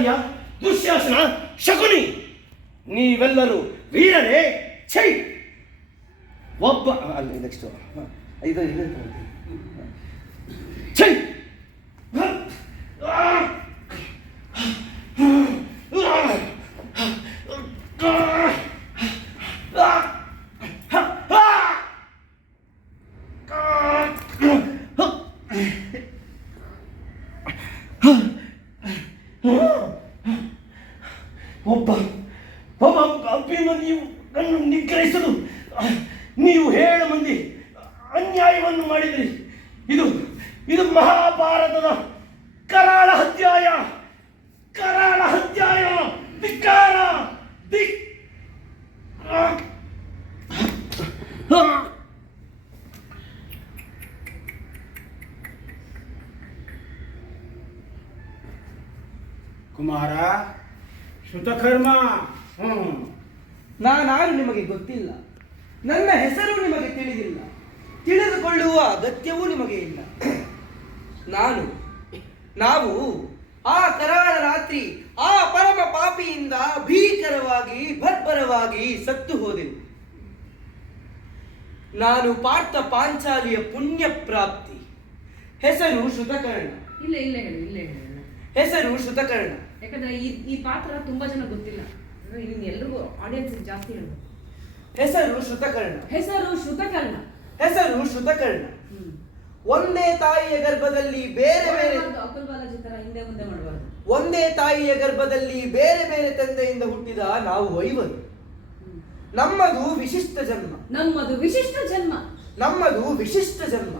ಆಚಾರ್ಯ, ದುಶ್ಯಾಸನ, ಶಕುನಿ, ನೀವೆಲ್ಲರೂ ವೀರರೇ? ಛೈ! ಒಬ್ಬ ಅಲ್ಲಿ ನೆಕ್ಸ್ಟ್ ಇದು ಛೈ! ಒಬ್ಬ ಅಪ್ಪಿಯನ್ನು ನೀವು ನನ್ನು ನಿಗ್ರಹಿಸಲು ನೀವು 7 ಮಂದಿ ಅನ್ಯಾಯವನ್ನು ಮಾಡಿದ್ರಿ. ಇದು ಮಹಾಭಾರತದ ಕರಾಳ ಅಧ್ಯಾಯ. ಧಿಕ್ಕಾರ! ಕುಮಾರ, ಶ್ರುತಕರ್ಮ, ನಾನಾರು ನಿಮಗೆ ಗೊತ್ತಿಲ್ಲ. ನನ್ನ ಹೆಸರು ನಿಮಗೆ ತಿಳಿದಿಲ್ಲ. ತಿಳಿದುಕೊಳ್ಳುವ ಅಗತ್ಯವೂ ನಿಮಗೆ ಇಲ್ಲ. ನಾವು ಆ ಕರಾಳ ರಾತ್ರಿ ಆ ಪರಮ ಪಾಪಿಯಿಂದ ಭೀಕರವಾಗಿ ಬರ್ಬರವಾಗಿ ಸತ್ತು ಹೋದೆವು. ನಾನು ಪಾರ್ಥ ಪಾಂಚಾಲಿಯ ಪುಣ್ಯ ಪ್ರಾಪ್ತಿ. ಹೆಸರು ಶ್ರುತಕರ್ಣ. ಇಲ್ಲ ಹೇಳಿ. ಹೆಸರು ಶ್ರುತಕರ್ಣ. ಯಾಕಂದ್ರೆ ಈ ಪಾತ್ರ ತುಂಬಾ ಜನ ಗೊತ್ತಿಲ್ಲ. ಎಲ್ರಿಗೂ ಆಡಿಯನ್ಸ್ ಜಾಸ್ತಿ ಹೇಳು. ಹೆಸರು ಶ್ರುತಕರ್ಣ. ಒಂದೇ ತಾಯಿಯ ಗರ್ಭದಲ್ಲಿ ಬೇರೆ ಬೇರೆ ಅಕುಲ್ ಬಾಲಾಜಿ ತರ ಹಿಂದೆ ಮುಂದೆ ಮಾಡಬಾರ್ದು. ಒಂದೇ ತಾಯಿಯ ಗರ್ಭದಲ್ಲಿ ಬೇರೆ ಬೇರೆ ತಂದೆಯಿಂದ ಹುಟ್ಟಿದ ನಾವು ವೈವರು. ನಮ್ಮದು ವಿಶಿಷ್ಟ ಜನ್ಮ.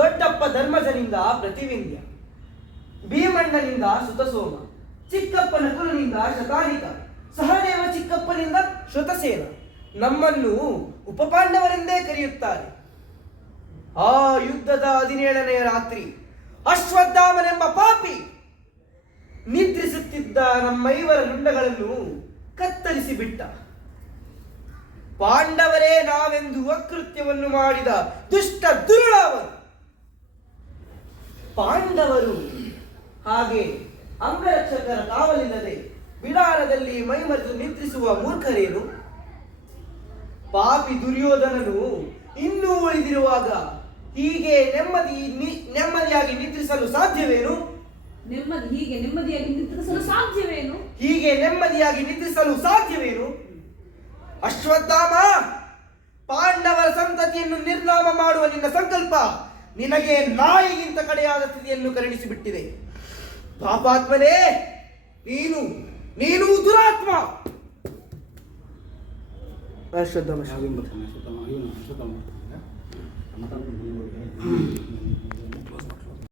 ದೊಡ್ಡಪ್ಪ ಧರ್ಮಜನಿಂದ ಪ್ರತಿವಿಂಧ್ಯ, ಭೀಮಣ್ಣನಿಂದ ಸುತಸೋಮ, ಚಿಕ್ಕಪ್ಪನ ಕುಲನಿಂದ ಶತಾನಿಕ, ಸಹದೇವ ಚಿಕ್ಕಪ್ಪನಿಂದ ಶ್ರುತಸೇನ. ನಮ್ಮನ್ನು ಉಪಪಾಂಡವರೆಂದೇ ಕರೆಯುತ್ತಾರೆ. ಆ ಯುದ್ಧದ 17ನೆಯ ರಾತ್ರಿ ಅಶ್ವತ್ಥಾಮನೆಂಬ ಪಾಪಿ ನಿದ್ರಿಸುತ್ತಿದ್ದ ನಮ್ಮೈವರ ರುಂಡಗಳನ್ನು ಕತ್ತರಿಸಿ ಬಿಟ್ಟ. ಪಾಂಡವರೇ ನಾವೆಂದು ಅಕೃತ್ಯವನ್ನು ಮಾಡಿದ ದುಷ್ಟ ದುರುಳವರು. ಪಾಂಡವರು ಹಾಗೆ ಅಂಗರಕ್ಷಕರ ಕಾವಲಿಲ್ಲದೆ ಬಿಡಾರದಲ್ಲಿ ಮೈಮರೆತು ನಿದ್ರಿಸುವ ಮೂರ್ಖರೇನು? ಪಾಪಿ ದುರ್ಯೋಧನನು ಇನ್ನೂ ಉಳಿದಿರುವಾಗ ಹೀಗೆ ನೆಮ್ಮದಿಯಾಗಿ ನಿದ್ರಿಸಲು ಸಾಧ್ಯವೇನು? ಹೀಗೆ ನೆಮ್ಮದಿಯಾಗಿ ನಿದ್ರಿಸಲು ಸಾಧ್ಯವೇನು? ಅಶ್ವತ್ಥಾಮ, ಪಾಂಡವರ ಸಂತತಿಯನ್ನು ನಿರ್ನಾಮ ಮಾಡುವ ನಿನ್ನ ಸಂಕಲ್ಪ ನಿನಗೆ ನಾಯಿಗಿಂತ ಕಡೆಯಾದ ಸ್ಥಿತಿಯನ್ನು ಕರುಣಿಸಿಬಿಟ್ಟಿದೆ. ಪಾಪಾತ್ಮನೇ, ನೀನು ದುರಾತ್ಮ. ಅಶ್ವತ್ಥಾಮ